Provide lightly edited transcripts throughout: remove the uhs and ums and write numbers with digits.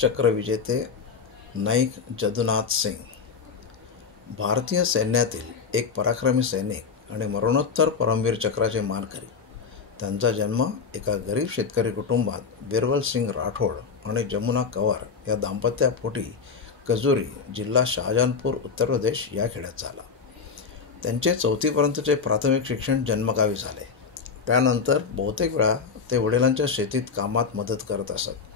चक्र विजेते नाईक जदुनाथ सिंग भारतीय सैन्यातील एक पराक्रमी सैनिक आणि मरणोत्तर परमवीर चक्राचे मानकरी। त्यांचा जन्म एका गरीब शेतकरी कुटुंबात बिरबल सिंग राठोड आणि जमुना कंवर या दाम्पत्यापोटी कजूरी, जिल्हा शाहजहानपूर, उत्तर प्रदेश या खेड्यात झाला। त्यांचे 4थीपर्यंतचे प्राथमिक शिक्षण जन्मगावी झाले। त्यानंतर बहुतेक वेळा ते वडिलांच्या शेतीत कामात मदत करत असत।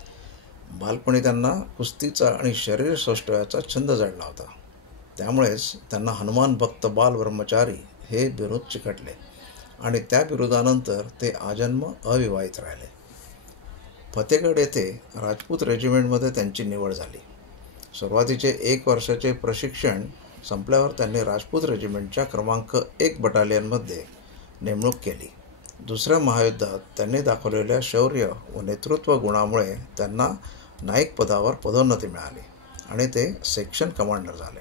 बालपणी त्यांना कुस्तीचा आणि शरीर सौष्ठवाचा छंद जडला होता। त्यामुळेच त्यांना हनुमान भक्त बाल ब्रह्मचारी हे बिरुद चिकटले आणि त्या बिरुदानंतर ते आजन्म अविवाहित राहिले। फतेगड येथे राजपूत रेजिमेंटमध्ये त्यांची निवड झाली। सुरुवातीचे 1 वर्षाचे प्रशिक्षण संपल्यावर त्यांनी राजपूत रेजिमेंटच्या क्रमांक 1 बटालियनमध्ये नेमणूक केली। दुसऱ्या महायुद्धात त्यांनी दाखवलेल्या शौर्य व नेतृत्व गुणामुळे त्यांना नाईक पदावर पदोन्नती मिळाली आणि ते सेक्शन कमांडर झाले।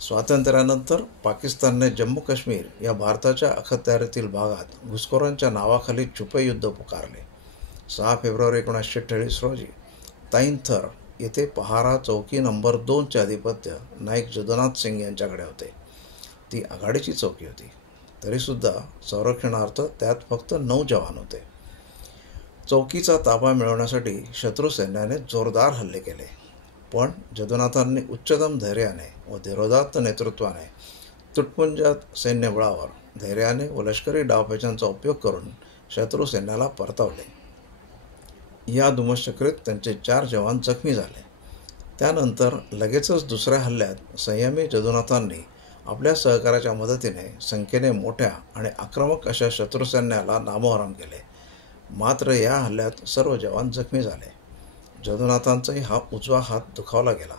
स्वातंत्र्यानंतर पाकिस्तानने जम्मू काश्मीर या भारताच्या अखत्यारीतील भागात घुसखोरांच्या नावाखाली छुपे युद्ध पुकारले। 6 फेब्रुवारी 1948 रोजी ताईनथर येथे पहारा चौकी नंबर 2 चे आधिपत्य नाईक जदुनाथ सिंग यांच्याकडे होते। ती आघाडीची चौकी होती, तरीसुद्धा संरक्षणार्थ त्यात फक्त 9 जवान होते। चौकीचा ताबा मिळवण्यासाठी शत्रू सैन्याने जोरदार हल्ले केले, पण जदुनाथांनी उच्चतम धैर्याने व धीरोदात्त नेतृत्वाने तुटपुंजात सैन्यबळावर धैर्याने व लष्करी डावपेचांचा उपयोग करून शत्रू सैन्याला परतवले। या धुमश्चक्रीत त्यांचे 4 जवान जखमी झाले। त्यानंतर लगेचच दुसऱ्या हल्ल्यात संयमी जदुनाथांनी आपल्या सहकार्याच्या मदतीने संख्येने मोठ्या आणि आक्रमक अशा शत्रुसैन्याला नामोहरम केले। मात्र या हल्ल्यात सर्व जवान जखमी झाले। जदुनाथांचाही उजवा हात दुखावला गेला,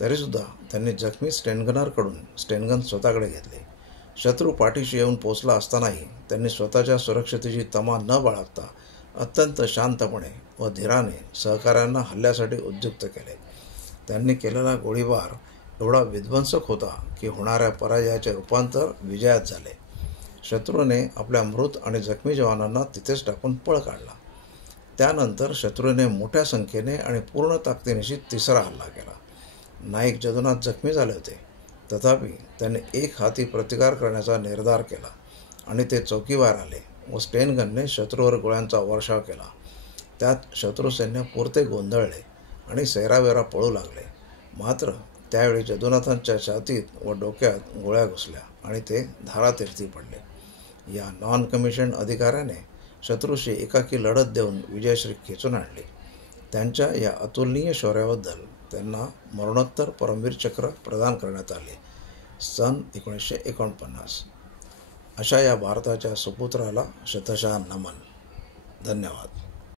तरीसुद्धा त्यांनी जखमी स्टेनगनरकडून स्टेनगन स्वतःकडे घेतले। शत्रू पाठीशी येऊन पोचला असतानाही त्यांनी स्वतःच्या सुरक्षतेची तमा न बाळगता अत्यंत शांतपणे व धीराने सहकाऱ्यांना हल्ल्यासाठी उद्युक्त केले। त्यांनी केलेला गोळीबार एवढा विध्वंसक होता की होणाऱ्या पराजयाचे रूपांतर विजयात झाले। शत्रूने आपल्या मृत आणि जखमी जवानांना तिथेच टाकून पळ काढला। त्यानंतर शत्रूने मोठ्या संख्येने आणि पूर्ण ताकदीनिशी तिसरा हल्ला केला। नाईक जदुनाथ जखमी झाले होते, तथापि त्यांनी एक हाती प्रतिकार करण्याचा निर्धार केला आणि ते चौकीबाहेर आले व स्टेनगनने शत्रूवर गोळ्यांचा वर्षाव केला। त्यात शत्रू सैन्य पुरते गोंधळले आणि सैरावेरा पळू लागले। मात्र त्यावेळी जदुनाथांच्या छातीत व डोक्यात गोळ्या घुसल्या आणि ते धारातीर्थी पडले। या नॉन कमिशन्ड अधिकाऱ्याने शत्रूशी एकाकी लढत देऊन विजयश्री खेचून आणली। त्यांच्या या अतुलनीय शौर्याबद्दल त्यांना मरणोत्तर परमवीर चक्र प्रदान करण्यात आले सन 1949। अशा या भारताच्या सुपुत्राला शतशः नमन। धन्यवाद।